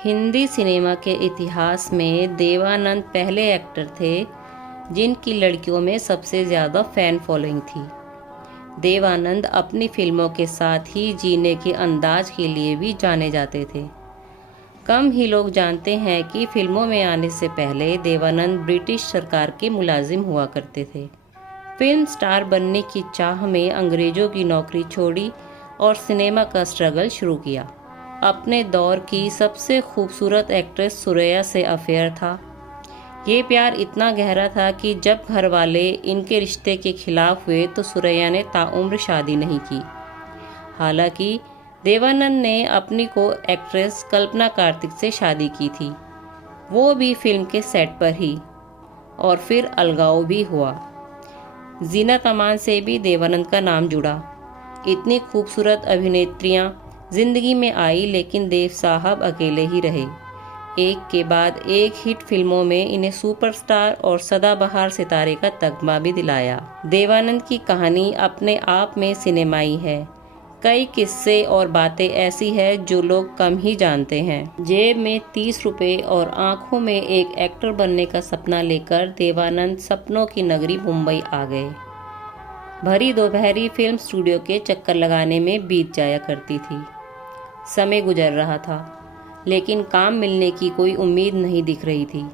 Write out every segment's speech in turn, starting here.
Hindi cinema के इतिहास में देवानंद पहले एक्टर थे जिनकी लड़कियों में सबसे ज़्यादा फ़ैन फॉलोइंग थी। देवानंद अपनी फिल्मों के साथ ही जीने के अंदाज के लिए भी जाने जाते थे। कम ही लोग जानते हैं कि फिल्मों में आने से पहले देवानंद ब्रिटिश सरकार के मुलाजिम हुआ करते थे। फिल्म स्टार बनने की चाह में अंग्रेज़ों की नौकरी छोड़ी और सिनेमा का स्ट्रगल शुरू किया। अपने दौर की सबसे खूबसूरत एक्ट्रेस सुरैया से अफेयर था। ये प्यार इतना गहरा था कि जब घर वाले इनके रिश्ते के खिलाफ हुए तो सुरैया ने ताउम्र शादी नहीं की। हालांकि देवानंद ने अपनी को एक्ट्रेस कल्पना कार्तिक से शादी की थी, वो भी फिल्म के सेट पर ही, और फिर अलगाव भी हुआ। जीनत अमान से भी देवानंद का नाम जुड़ा। इतनी खूबसूरत अभिनेत्रियां जिंदगी में आई, लेकिन देव साहब अकेले ही रहे। एक के बाद एक हिट फिल्मों में इन्हें सुपरस्टार और सदाबहार सितारे का तगमा भी दिलाया। देवानंद की कहानी अपने आप में सिनेमाई है। कई किस्से और बातें ऐसी है जो लोग कम ही जानते हैं। जेब में 30 रुपए और आंखों में एक एक्टर बनने का सपना लेकर देवानंद सपनों की नगरी मुंबई आ गए। भरी दोपहरी फिल्म स्टूडियो के चक्कर लगाने में बीत जाया करती थी। समय गुजर रहा था, लेकिन काम मिलने की कोई उम्मीद नहीं दिख रही थी,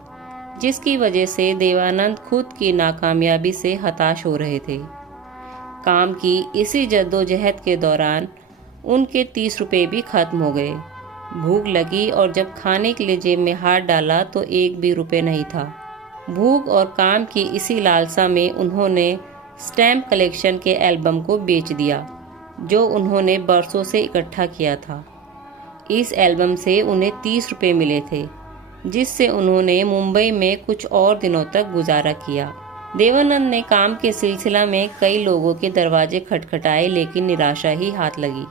जिसकी वजह से देवानंद खुद की नाकामयाबी से हताश हो रहे थे। काम की इसी जद्दोजहद के दौरान उनके 30 रुपए भी खत्म हो गए। भूख लगी और जब खाने के लिए जेब में हाथ डाला तो एक भी रुपए नहीं था। भूख और काम की इसी लालसा में उन्होंने स्टैम्प कलेक्शन के एल्बम को बेच दिया, जो उन्होंने बरसों से इकट्ठा किया था। इस एल्बम से उन्हें 30 रुपए मिले थे, जिससे उन्होंने मुंबई में कुछ और दिनों तक गुजारा किया। देवानंद ने काम के सिलसिला में कई लोगों के दरवाजे खटखटाए, लेकिन निराशा ही हाथ लगी।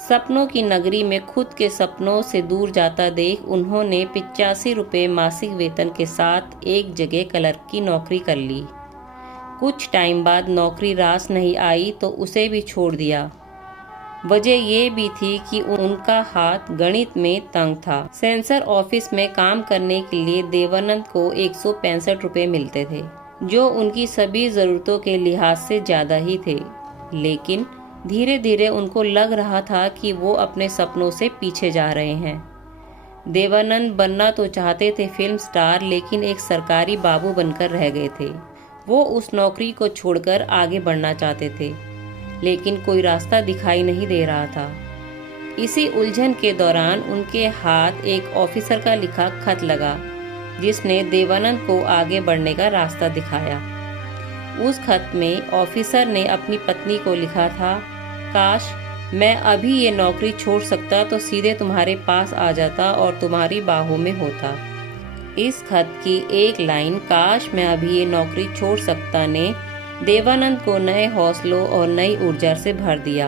सपनों की नगरी में खुद के सपनों से दूर जाता देख उन्होंने 85 रुपए मासिक वेतन के साथ एक जगह क्लर्क की नौकरी कर ली। कुछ टाइम बाद नौकरी रास नहीं आई तो उसे भी छोड़ दिया। वजह ये भी थी कि उनका हाथ गणित में तंग था। सेंसर ऑफिस में काम करने के लिए देवानंद को 165 रुपए मिलते थे, जो उनकी सभी जरूरतों के लिहाज से ज्यादा ही थे। लेकिन धीरे धीरे उनको लग रहा था कि वो अपने सपनों से पीछे जा रहे हैं। देवानंद बनना तो चाहते थे फिल्म स्टार, लेकिन एक सरकारी बाबू बनकर रह गए थे। वो उस नौकरी को छोड़कर आगे बढ़ना चाहते थे, लेकिन कोई रास्ता दिखाई नहीं दे रहा था। इसी उलझन के दौरान उनके हाथ एक ऑफिसर का लिखा खत लगा, जिसने देवानंद को आगे बढ़ने का रास्ता दिखाया। उस खत में ऑफिसर ने अपनी पत्नी को लिखा था, काश मैं अभी ये नौकरी छोड़ सकता तो सीधे तुम्हारे पास आ जाता और तुम्हारी बाहों में होता। इस खत की एक लाइन, काश मैं अभी ये नौकरी छोड़ सकता, ने देवानंद को नए हौसलों और नई ऊर्जा से भर दिया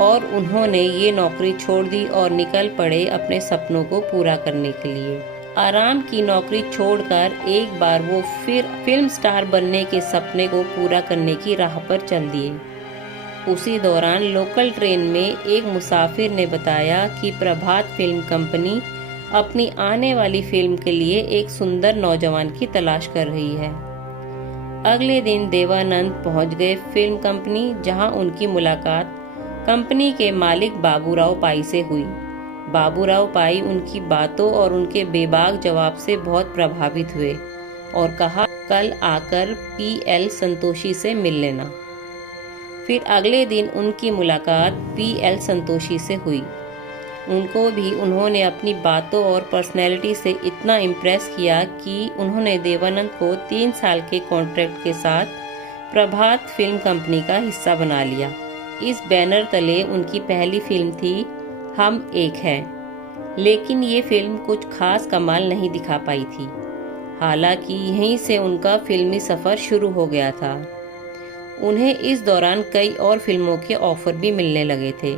और उन्होंने ये नौकरी छोड़ दी और निकल पड़े अपने सपनों को पूरा करने के लिए। आराम की नौकरी छोड़कर एक बार वो फिर फिल्म स्टार बनने के सपने को पूरा करने की राह पर चल दिए। उसी दौरान लोकल ट्रेन में एक मुसाफिर ने बताया कि प्रभात फिल्म कंपनी अपनी आने वाली फिल्म के लिए एक सुंदर नौजवान की तलाश कर रही है। अगले दिन देवानंद पहुंच गए फिल्म कंपनी, जहां उनकी मुलाकात कंपनी के मालिक बाबूराव पाई से हुई। बाबूराव पाई उनकी बातों और उनके बेबाक जवाब से बहुत प्रभावित हुए और कहा, कल आकर पीएल संतोषी से मिल लेना। फिर अगले दिन उनकी मुलाकात पीएल संतोषी से हुई। उनको भी उन्होंने अपनी बातों और पर्सनैलिटी से इतना इम्प्रेस किया कि उन्होंने देवानंद को 3 साल के कॉन्ट्रैक्ट के साथ प्रभात फिल्म कंपनी का हिस्सा बना लिया। इस बैनर तले उनकी पहली फिल्म थी हम एक हैं, लेकिन ये फिल्म कुछ खास कमाल नहीं दिखा पाई थी। हालांकि यहीं से उनका फिल्मी सफ़र शुरू हो गया था। उन्हें इस दौरान कई और फिल्मों के ऑफर भी मिलने लगे थे।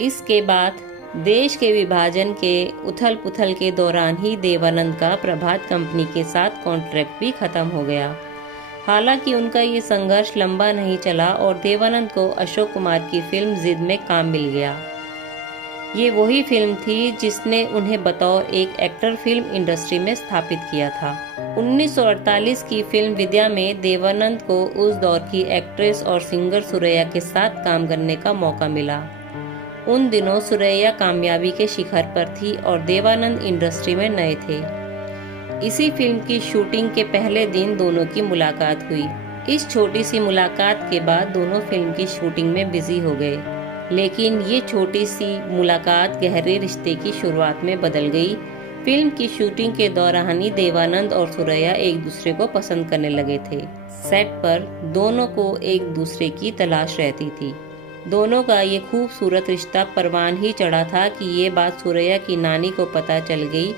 इसके बाद देश के विभाजन के उथल पुथल के दौरान ही देवानंद का प्रभात कंपनी के साथ कॉन्ट्रैक्ट भी खत्म हो गया। हालांकि उनका ये संघर्ष लंबा नहीं चला और देवानंद को अशोक कुमार की फिल्म जिद में काम मिल गया। ये वही फिल्म थी जिसने उन्हें बतौर एक एक्टर फिल्म इंडस्ट्री में स्थापित किया था। 1948 की फिल्म विद्या में देवानंद को उस दौर की एक्ट्रेस और सिंगर सुरैया के साथ काम करने का मौका मिला। उन दिनों सुरैया कामयाबी के शिखर पर थी और देवानंद इंडस्ट्री में नए थे। इसी फिल्म की शूटिंग के पहले दिन दोनों की मुलाकात हुई। इस छोटी सी मुलाकात के बाद दोनों फिल्म की शूटिंग में बिजी हो गए, लेकिन ये छोटी सी मुलाकात गहरे रिश्ते की शुरुआत में बदल गई। फिल्म की शूटिंग के दौरान ही देवानंद और सुरैया एक दूसरे को पसंद करने लगे थे। सेट पर दोनों को एक दूसरे की तलाश रहती थी। दोनों का ये खूबसूरत रिश्ता परवान ही चढ़ा था कि ये बात सुरैया की नानी को पता चल गई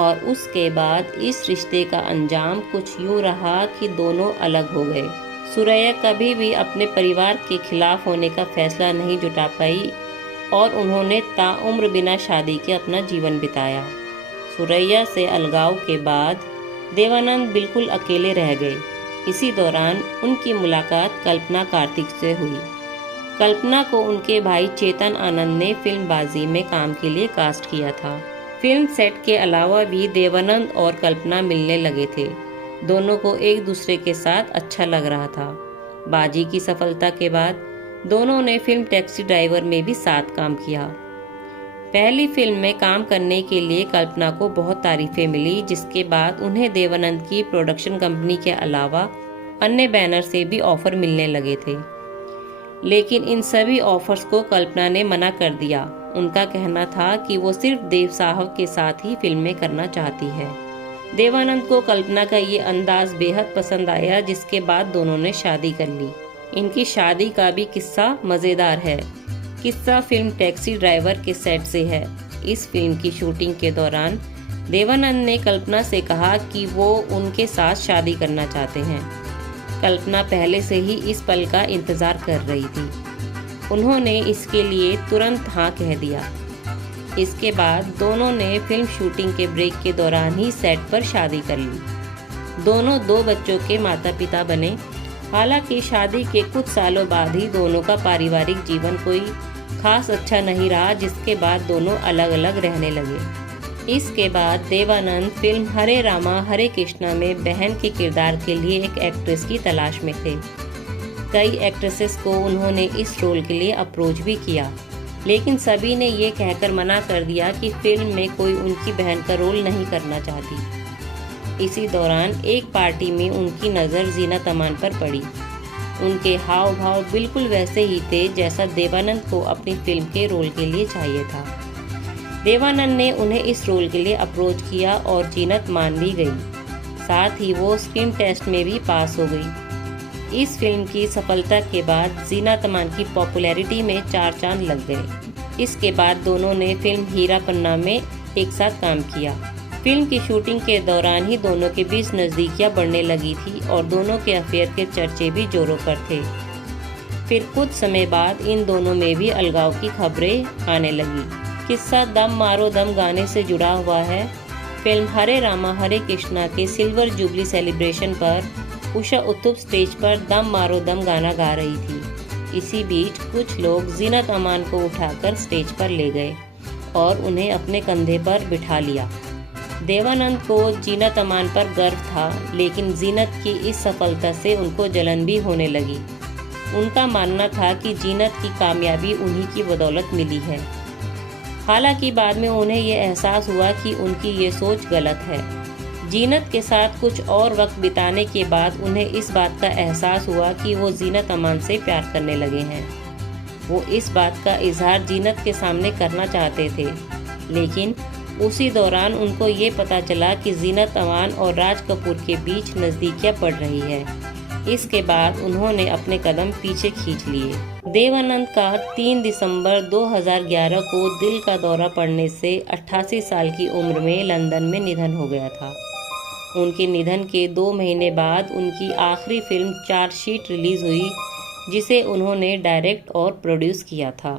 और उसके बाद इस रिश्ते का अंजाम कुछ यूँ रहा कि दोनों अलग हो गए। सुरैया कभी भी अपने परिवार के खिलाफ होने का फैसला नहीं जुटा पाई और उन्होंने ताउम्र बिना शादी के अपना जीवन बिताया। सुरैया से अलगाव के बाद देवानंद बिल्कुल अकेले रह गए। इसी दौरान उनकी मुलाकात कल्पना कार्तिक से हुई। कल्पना को उनके भाई चेतन आनंद ने फिल्मबाजी में काम के लिए कास्ट किया था। फिल्म सेट के अलावा भी देवानंद और कल्पना मिलने लगे थे। दोनों को एक दूसरे के साथ अच्छा लग रहा था। बाजी की सफलता के बाद दोनों ने फिल्म टैक्सी ड्राइवर में भी साथ काम किया। पहली फिल्म में काम करने के लिए कल्पना को बहुत तारीफें मिली, जिसके बाद उन्हें देवानंद की प्रोडक्शन कंपनी के अलावा अन्य बैनर से भी ऑफर मिलने लगे थे, लेकिन इन सभी ऑफर्स को कल्पना ने मना कर दिया। उनका कहना था कि वो सिर्फ देव साहब के साथ ही फिल्में करना चाहती है। देवानंद को कल्पना का ये अंदाज बेहद पसंद आया, जिसके बाद दोनों ने शादी कर ली। इनकी शादी का भी किस्सा मज़ेदार है। किस्सा फिल्म टैक्सी ड्राइवर के सेट से है। इस फिल्म की शूटिंग के दौरान देवानंद ने कल्पना से कहा कि वो उनके साथ शादी करना चाहते हैं। कल्पना पहले से ही इस पल का इंतजार कर रही थी। उन्होंने इसके लिए तुरंत हाँ कह दिया। इसके बाद दोनों ने फिल्म शूटिंग के ब्रेक के दौरान ही सेट पर शादी कर ली। दोनों 2 बच्चों के माता पिता बने। हालांकि शादी के कुछ सालों बाद ही दोनों का पारिवारिक जीवन कोई खास अच्छा नहीं रहा, जिसके बाद दोनों अलग अलग रहने लगे। इसके बाद देवानंद फिल्म हरे रामा हरे कृष्णा में बहन के किरदार के लिए एक एक्ट्रेस की तलाश में थे। कई एक्ट्रेसेस को उन्होंने इस रोल के लिए अप्रोच भी किया, लेकिन सभी ने ये कहकर मना कर दिया कि फिल्म में कोई उनकी बहन का रोल नहीं करना चाहती। इसी दौरान एक पार्टी में उनकी नज़र जीनत अमान पर पड़ी। उनके हाव भाव बिल्कुल वैसे ही थे जैसा देवानंद को अपनी फिल्म के रोल के लिए चाहिए था। देवानंद ने उन्हें इस रोल के लिए अप्रोच किया और जीनत मान भी गई। साथ ही वो स्क्रीन टेस्ट में भी पास हो गई। इस फिल्म की सफलता के बाद जीनत अमान की पॉपुलैरिटी में 4 चांद लग गए। इसके बाद दोनों ने फिल्म हीरा पन्ना में एक साथ काम किया। फिल्म की शूटिंग के दौरान ही दोनों के बीच नज़दीकियां बढ़ने लगी थी और दोनों के अफेयर के चर्चे भी जोरों पर थे। फिर कुछ समय बाद इन दोनों में भी अलगाव की खबरें आने लगी। किस्सा दम मारो दम गाने से जुड़ा हुआ है। फिल्म हरे रामा हरे कृष्णा के सिल्वर जुबली सेलिब्रेशन पर उषा उत्तुप स्टेज पर दम मारो दम गाना गा रही थी। इसी बीच कुछ लोग जीनत अमान को उठाकर स्टेज पर ले गए और उन्हें अपने कंधे पर बिठा लिया। देवानंद को जीनत अमान पर गर्व था, लेकिन जीनत की इस सफलता से उनको जलन भी होने लगी। उनका मानना था कि जीनत की कामयाबी उन्हीं की बदौलत मिली है। हालांकि बाद में उन्हें ये एहसास हुआ कि उनकी ये सोच गलत है। जीनत के साथ कुछ और वक्त बिताने के बाद उन्हें इस बात का एहसास हुआ कि वो जीनत अमान से प्यार करने लगे हैं। वो इस बात का इजहार जीनत के सामने करना चाहते थे, लेकिन उसी दौरान उनको ये पता चला कि जीनत अमान और राज कपूर के बीच नज़दीकियां पड़ रही है। इसके बाद उन्होंने अपने कदम पीछे खींच लिए। देवानंद का 3 दिसंबर 2011 को दिल का दौरा पड़ने से 88 साल की उम्र में लंदन में निधन हो गया था। उनके निधन के 2 महीने बाद उनकी आखिरी फिल्म चार्जशीट रिलीज हुई, जिसे उन्होंने डायरेक्ट और प्रोड्यूस किया था।